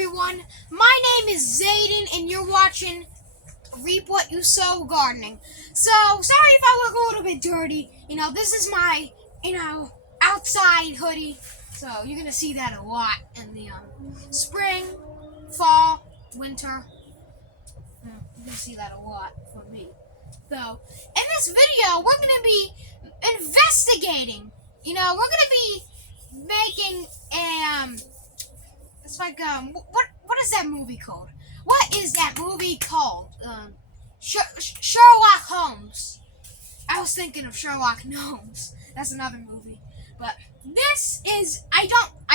everyone, my name is Zayden and you're watching Reap What You Sow Gardening. So, sorry if I look a little bit dirty. This is my, outside hoodie. So, you're going to see that a lot in the spring, fall, winter. You're going to see that a lot from me. So, in this video, we're going to be investigating. We're going to be making a, it's like, what is that movie called? What is that movie called? Sherlock Holmes. I was thinking of Sherlock Gnomes. That's another movie. But this is, I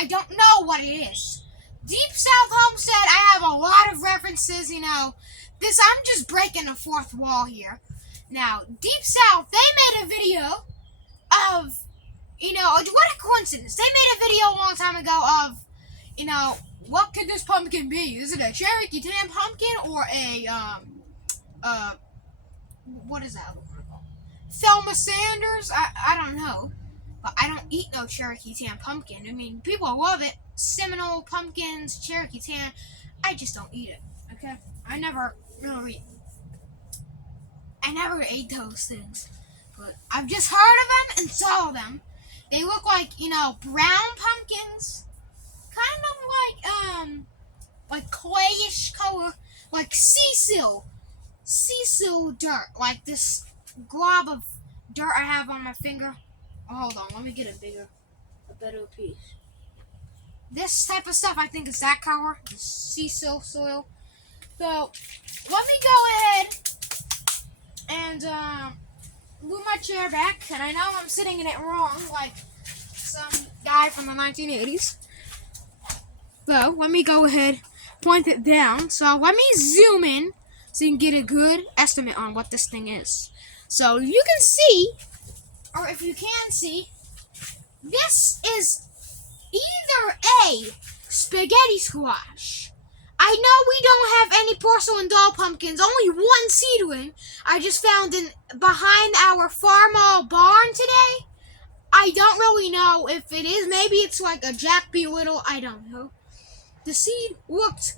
don't know what it is. Deep South Homestead, I have a lot of references, This, I'm just breaking the fourth wall here. Now, Deep South, they made a video of, what a coincidence. They made a video a long time ago of, what could this pumpkin be? Is it a Cherokee Tan pumpkin or a, what is that? Thelma Sanders? I don't know. But I don't eat no Cherokee Tan pumpkin. I mean, people love it. Seminole pumpkins, Cherokee Tan. I just don't eat it, okay? I never ate those things. But I've just heard of them and saw them. They look like, brown pumpkins. Kind of like clayish color, like sea sill dirt, like this glob of dirt I have on my finger. Oh, hold on, let me get a better piece. This type of stuff, I think is that color, the sea sill soil. So, let me go ahead and move my chair back, and I know I'm sitting in it wrong, like some guy from the 1980s. So, let me go ahead, point it down. So, let me zoom in so you can get a good estimate on what this thing is. So, you can see, or if you can see, this is either a spaghetti squash. I know we don't have any porcelain doll pumpkins, only one seedling I just found behind our farm barn today. I don't really know if it is. Maybe it's like a Jack B. Little, I don't know. The seed looked,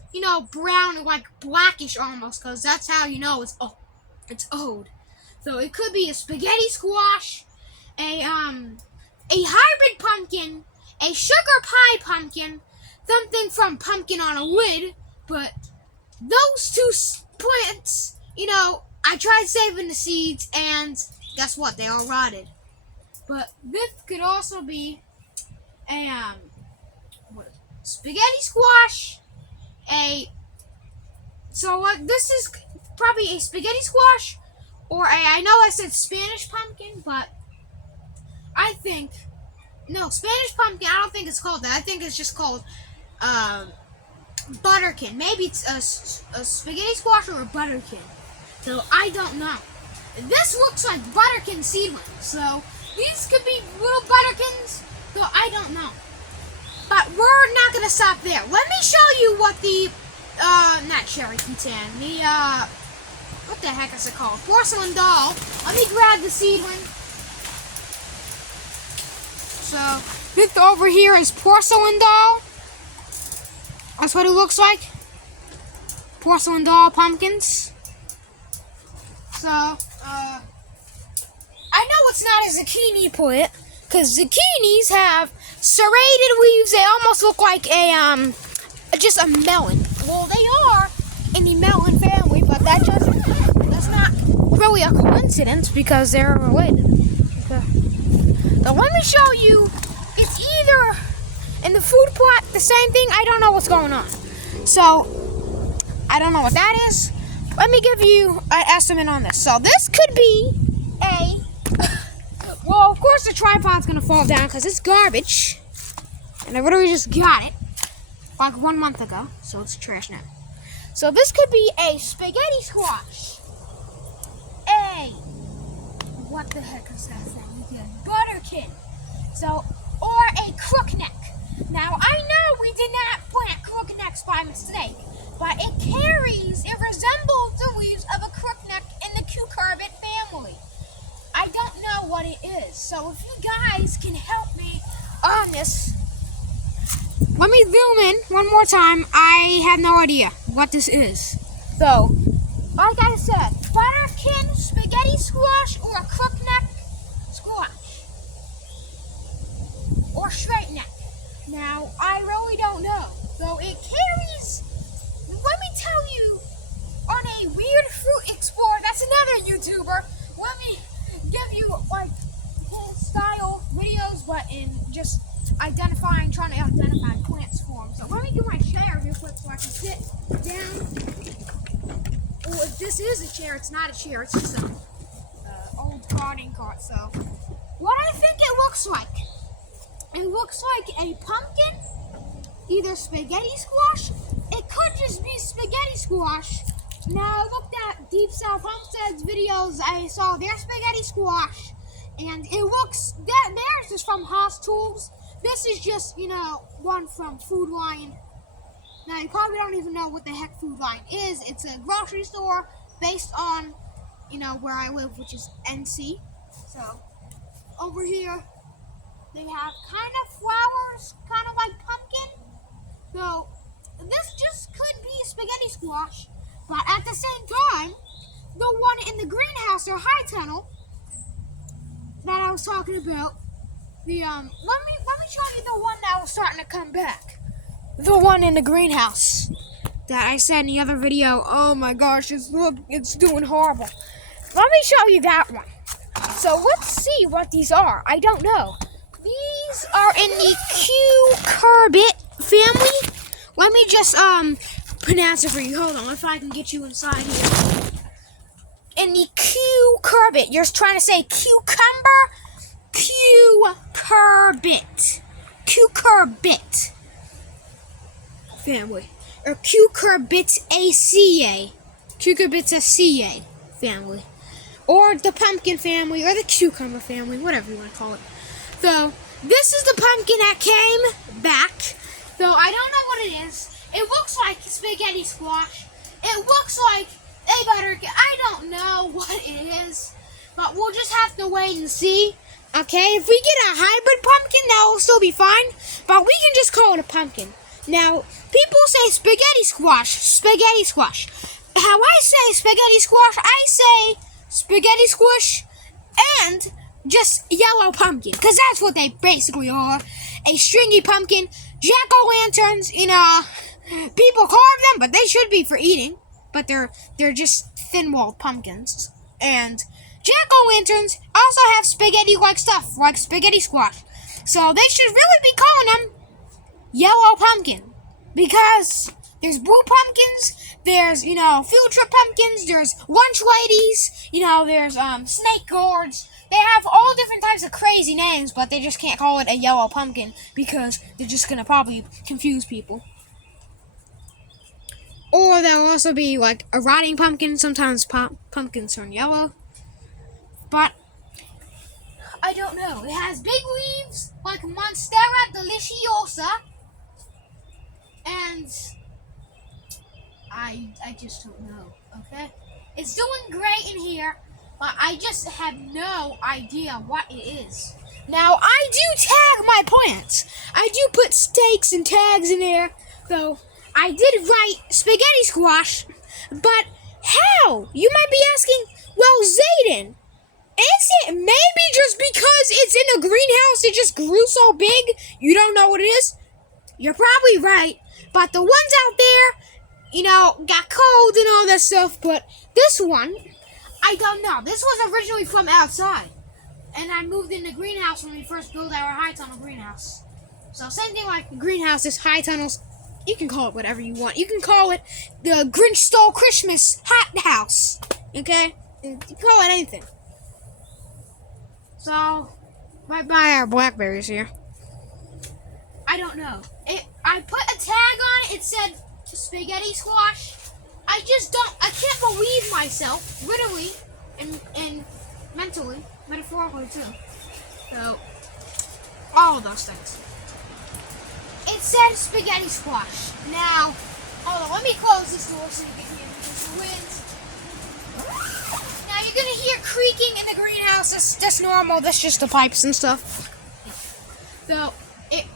brown, like blackish almost, because that's how you know it's old. So it could be a spaghetti squash, a hybrid pumpkin, a sugar pie pumpkin, something from Pumpkin on a Lid, but those two plants, I tried saving the seeds, and guess what? They all rotted. But this could also be a, spaghetti squash, this is probably a spaghetti squash, or I know I said Spanish pumpkin, but I think, no, Spanish pumpkin, I don't think it's called that. I think it's just called, butterkin. Maybe it's a spaghetti squash or a butterkin. So, I don't know. This looks like butterkin seedlings, so these could be little butterkins, so I don't know. But we're not going to stop there. Let me show you what the, not Cherokee Tan, what the heck is it called? Porcelain doll. Let me grab the seedling. So, this over here is porcelain doll. That's what it looks like. Porcelain doll pumpkins. So, I know it's not a zucchini plant, because zucchinis have serrated leaves. They almost look like just a melon. Well, they are in the melon family, but that's not really a coincidence because they're related. Okay. So let me show you. It's either in the food plot the same thing. I don't know what's going on. So I don't know what that is. Let me give you an estimate on this. So this could be well, of course the tripod's gonna fall down because it's garbage. And I literally just got it like 1 month ago, so it's trash now. So this could be a spaghetti squash. What the heck is that thing again? Butterkin. So, or a crookneck. Now, I know we did not plant crooknecks by mistake, but it resembles the leaves of a crookneck in the cucurbit family. I don't know what it is, so if you guys can help me on this, let me zoom in one more time. I have no idea what this is. So, like I said, butterkin, spaghetti squash, or crookneck squash. Or straight neck. Now, I really don't know. So it carries, let me tell you, on a weird fruit explorer, that's another YouTuber. Let me give you like his style videos, but in just trying to identify plants for him. So let me do my chair real quick so I can sit down. Oh, if this is a chair, it's not a chair, it's just an old garden cart. So what I think it looks like a pumpkin, either spaghetti squash. It could just be spaghetti squash. Now, I looked at Deep South Homestead's videos. I saw their spaghetti squash, and it looks, theirs is from Haas Tools. This is just, one from Food Lion. Now, you probably don't even know what the heck Food Lion is. It's a grocery store based on, where I live, which is NC. So, over here, they have kind of flowers, kind of like pumpkin. So, this just could be spaghetti squash. But at the same time, the one in the greenhouse or high tunnel that I was talking about, let me show you the one that was starting to come back. The one in the greenhouse that I said in the other video. Oh my gosh, it's doing horrible. Let me show you that one. So let's see what these are. I don't know. These are in the cucurbit family. Let me just pronounce it for you. Hold on, if I can get you inside here. In the cucurbit. You're trying to say cucumber? Cucurbit. Cucurbit family. Or cucurbitaceae. Cucurbitaceae family. Or the pumpkin family, or the cucumber family, whatever you want to call it. So, this is the pumpkin that came back. So, I don't know what it is. It looks like spaghetti squash. It looks like a butterkin. I don't know what it is. But we'll just have to wait and see. Okay, if we get a hybrid pumpkin, that will still be fine. But we can just call it a pumpkin. Now, people say spaghetti squash. Spaghetti squash. How I say spaghetti squash, I say spaghetti squish and just yellow pumpkin. Because that's what they basically are. A stringy pumpkin. Jack-o'-lanterns, people carve them, but they should be for eating. But they're just thin-walled pumpkins. And jack-o'-lanterns also have spaghetti-like stuff, like spaghetti squash. So they should really be calling them yellow pumpkin. Because there's blue pumpkins, there's, field trip pumpkins, there's lunch ladies, there's snake gourds. They have all different types of crazy names, but they just can't call it a yellow pumpkin because they're just going to probably confuse people. Or there'll also be like a rotting pumpkin. Sometimes pumpkins turn yellow. But I don't know. It has big leaves like Monstera deliciosa. And I just don't know, okay? It's doing great in here. But I just have no idea what it is. Now, I do tag my plants. I do put stakes and tags in there. So, I did write spaghetti squash. But how? You might be asking, well, Zayden, is it maybe just because it's in a greenhouse, it just grew so big, you don't know what it is? You're probably right. But the ones out there, got cold and all that stuff. But this one, I don't know. This was originally from outside. And I moved in the greenhouse when we first built our high tunnel greenhouse. So same thing like the greenhouses, high tunnels. You can call it whatever you want. You can call it the Grinch Stole Christmas hot house. Okay? You can call it anything. So, bye-bye our blackberries here. I don't know. I put a tag on it. It said spaghetti squash. I can't believe myself, literally, and mentally, metaphorically too. So, all of those things. It said spaghetti squash. Now, hold on, let me close this door so you can hear me because the wind. Now you're gonna hear creaking in the greenhouse. That's normal. That's just the pipes and stuff. So,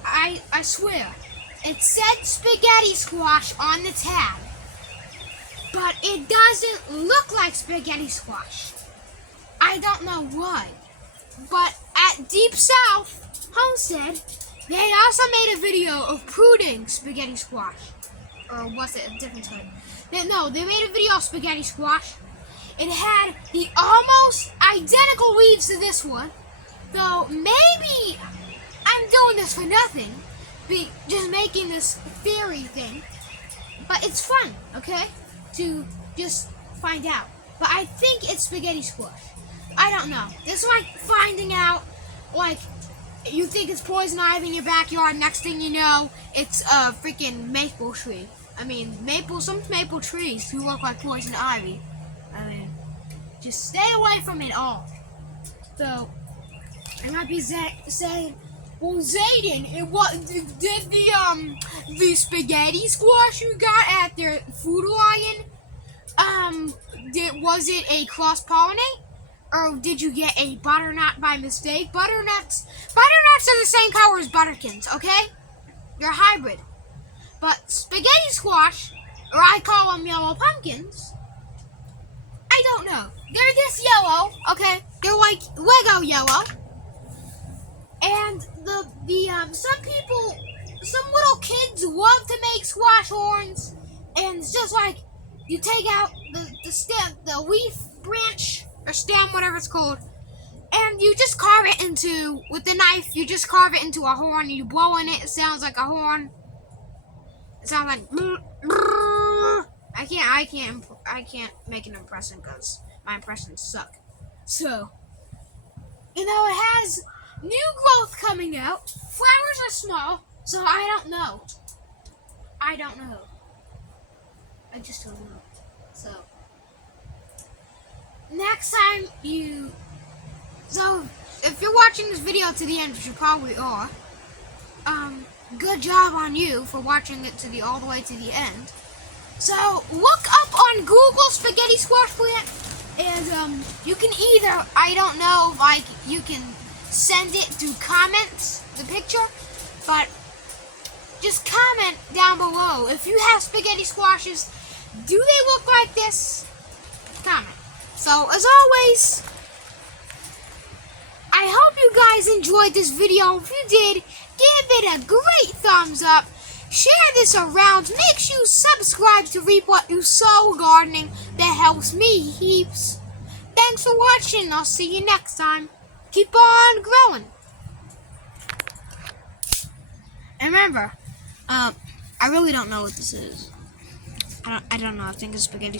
I swear, It said spaghetti squash on the tab, but it doesn't look like spaghetti squash. I don't know why. But at Deep South Homestead, they also made a video of pudding spaghetti squash. Or was it a different type? No, they made a video of spaghetti squash. It had the almost identical leaves to this one. Though maybe I'm doing this for nothing. Just making this theory thing. But it's fun, okay? To just find out. But I think it's spaghetti squash. I don't know. This is like finding out, like, you think it's poison ivy in your backyard, next thing you know, it's a freaking maple tree. I mean, some maple trees do look like poison ivy. I mean, just stay away from it all. So, I might be saying, well, Zayden, did the spaghetti squash you got at the Food Lion, was it a cross-pollinate? Or did you get a butternut by mistake? Butternuts are the same color as butterkins, okay? They're hybrid. But spaghetti squash, or I call them yellow pumpkins, I don't know. They're this yellow, okay? They're like Lego yellow. And some little kids love to make squash horns, and it's just like you take out the stem, the leaf branch or stem, whatever it's called, and you just carve it into, with the knife, you just carve it into a horn, and you blow in it, it sounds like a horn. It sounds like I can't make an impression because my impressions suck. So, it has new growth coming out. Flowers are small, so I don't know. I just don't know. So, next time if you're watching this video to the end, which you probably are, good job on you for watching it all the way to the end. So, look up on Google spaghetti squash plant, and you can either, I don't know, like, you can send it through comments, the picture, but just comment down below. If you have spaghetti squashes, do they look like this? Comment. So, as always, I hope you guys enjoyed this video. If you did, give it a great thumbs up. Share this around. Make sure you subscribe to reap what you sow gardening. That helps me heaps. Thanks for watching. I'll see you next time. Keep on growing. And remember, I really don't know what this is. I don't know. I think it's spaghetti.